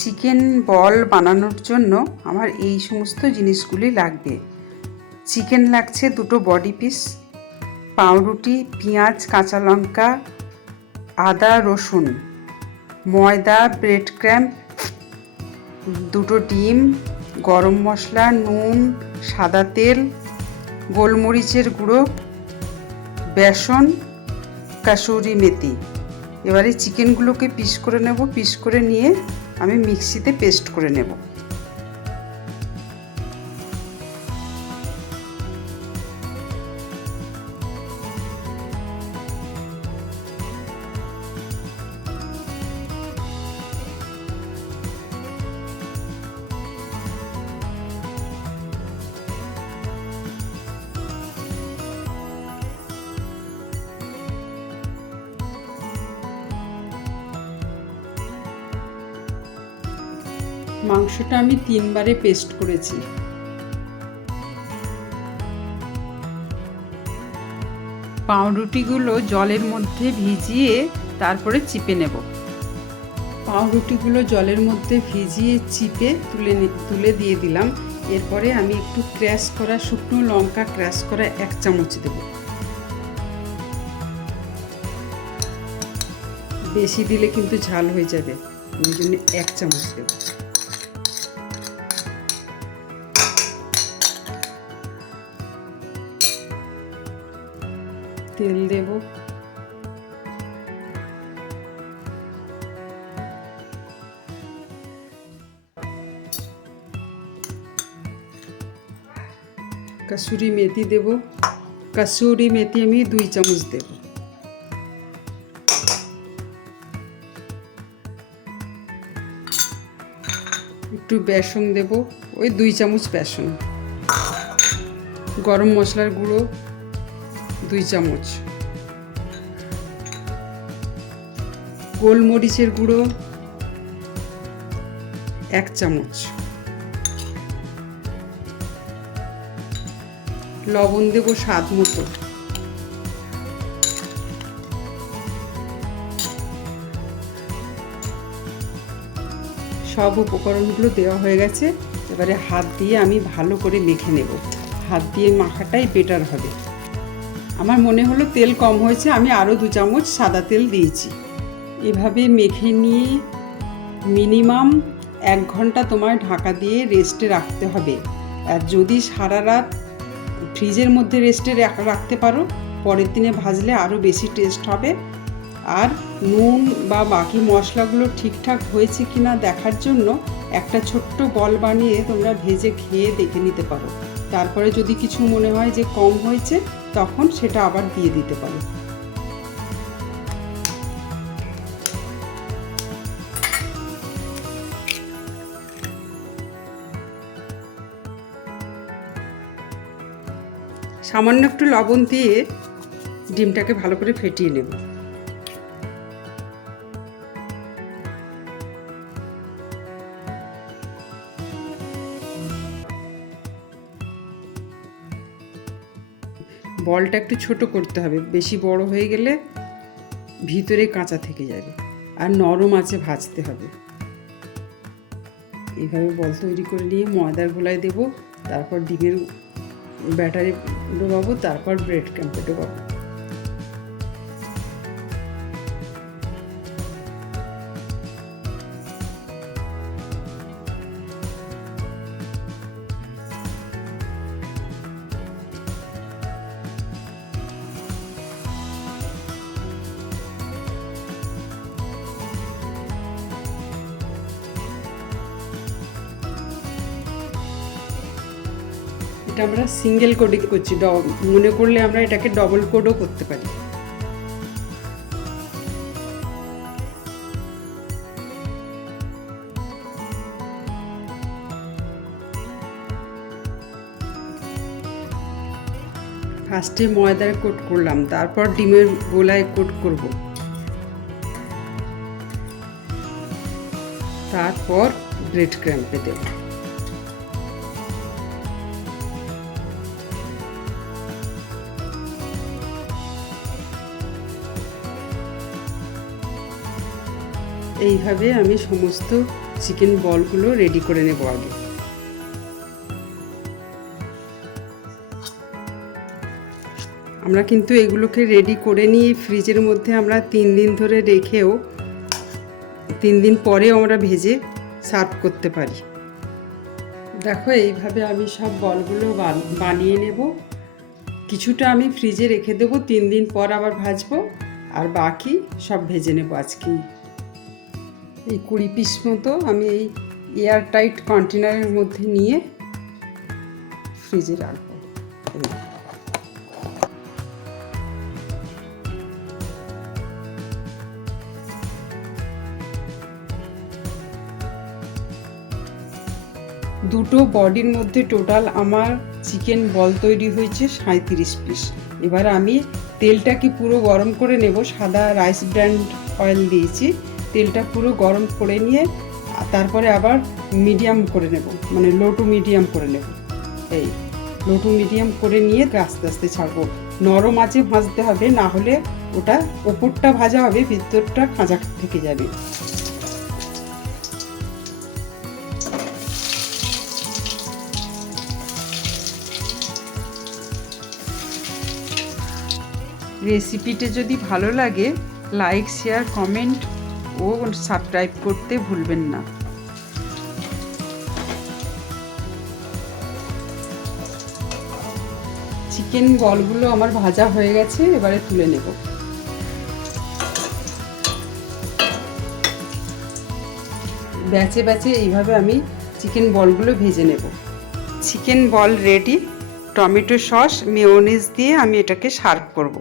Chicken বল বানানোর জন্য আমার এই সমস্ত জিনিসগুলি লাগবে। চিকেন লাগছে 2টো বডি পিস, পাউরুটি, পেঁয়াজ, কাঁচা লঙ্কা, আদা, রসুন, ময়দা, ব্রেড ক্রাম্ব, 2টো ডিম, গরম মশলা, নুন, সাদা তেল, গোলমরিচের গুঁড়ো, বেসন, কাসুরি মেথি। এবারে চিকেনগুলোকে পিস করে নেব। পিস করে নিয়ে আমি মিক্সিতে পেস্ট করে নেব। মাংসটা আমি 3বারে পেস্ট করেছি। পাউরুটিগুলো জলের মধ্যে ভিজিয়ে তারপরে চিপে নেব। পাউরুটিগুলো জলের মধ্যে ভিজিয়ে চিপে তুলে দিয়ে দিলাম। এরপরে আমি একটু ক্র্যাশ করা শুকনো লঙ্কা ক্র্যাশ করা 1 চামচ দেব। বেশি দিলে কিন্তু ঝাল হয়ে যাবে, ওই জন্য 1 চামচ দেব। তেল দেব। কসুরি মেথি দেব। কসুরি মেথি আমি 2 চামচ দেব। একটু বেসন দেব, ওই 2 চামচ বেসন। গরম মশলার গুঁড়ো 2 চামচ। গোলমরিচের গুঁড়ো 1 চামচ। লবণ দেব স্বাদ মতো। সব উপকরণগুলো দেওয়া হয়ে গেছে। এবারে হাত দিয়ে আমি ভালো করে মেখে নেব। হাত দিয়ে মাখাটাই বেটার হবে। আমার মনে হলো তেল কম হয়েছে, আমি আরও 2 চামচ সাদা তেল দিয়েছি। এভাবে মেখে নিয়ে মিনিমাম 1 ঘন্টা তোমায় ঢাকা দিয়ে রেস্টে রাখতে হবে। আর যদি সারা রাত ফ্রিজের মধ্যে রেস্টে রাখতে পারো, পরের দিনে ভাজলে আরও বেশি টেস্ট হবে। আর নুন বা বাকি মশলাগুলো ঠিকঠাক হয়েছে কিনা দেখার জন্য একটা ছোট্ট বল বানিয়ে তোমরা ভেজে খেয়ে দেখে নিতে পারো। তারপরে যদি কিছু মনে হয় যে কম হয়েছে, তখন সেটা আবার দিয়ে দিতে পারো। সামান্য একটু লবণ দিয়ে ডিমটাকে ভালো করে ফেটিয়ে নেব। বলটা একটু ছোট করতে হবে, বেশি বড় হয়ে গেলে ভিতরে কাঁচা থেকে যাবে। আর নরম আঁচে ভাজতে হবে। এইভাবে বল তৈরি করে নিয়ে ময়দার গোলায় দেব, তারপর ডিমের ব্যাটারে ডোবাবো, তারপর ব্রেড ক্রাম্বে ডোবাবো। এটা আমরা সিঙ্গেল কোডিং করছি, মনে করলে আমরা এটাকে ডবল কোডও করতে পারি। ফার্স্টে ময়দার কোট করলাম, তারপর ডিমের গোলায় কোট করব, তারপর ব্রেড ক্রাম্বে দেব। এইভাবে আমি সমস্ত চিকেন বলগুলো রেডি করে নেব আগে। আমরা কিন্তু এগুলোকে রেডি করে নিয়ে ফ্রিজের মধ্যে আমরা 3 দিন ধরে রেখেও 3 দিন পরেও আমরা ভেজে সার্ভ করতে পারি। দেখো এইভাবে আমি সব বলগুলো বানিয়ে নেব। কিছুটা আমি ফ্রিজে রেখে দেবো, 3 দিন পর আবার ভাজবো, আর বাকি সব ভেজে নেব আজকেই। এই 20 পিস মতো আমি এই এয়ার টাইট কন্টেনারের মধ্যে নিয়ে ফ্রিজে রাখবো। দুটো বডির মধ্যে টোটাল আমার চিকেন বল তৈরি হয়েছে 37 পিস। এবার আমি তেলটাকে পুরো গরম করে নেব। সাদা রাইস ব্র্যান্ড অয়েল দিয়েছি। তেলটা পুরো গরম করে নিয়ে তারপরে আবার মিডিয়াম করে নেব, মানে লো টু মিডিয়াম করে নেব। এই লো টু মিডিয়াম করে নিয়ে আস্তে আস্তে ছাড়বো। নরম আঁচে ভাজতে হবে, না হলে ওটা ওপরটা ভাজা হবে, ভিতরটা খাঁজা থেকে যাবে। রেসিপিটা যদি ভালো লাগে লাইক, শেয়ার, কমেন্ট ও সাবস্ক্রাইব করতে ভুলবেন না। চিকেন বলগুলো আমার ভাজা হয়ে গেছে, এবারে তুলে নেব। ব্যাচে ব্যাচে এইভাবে আমি চিকেন বলগুলো ভেজে নেব। চিকেন বল রেডি। টমেটো সস, মেয়োনিজ দিয়ে আমি এটাকে সার্ভ করব।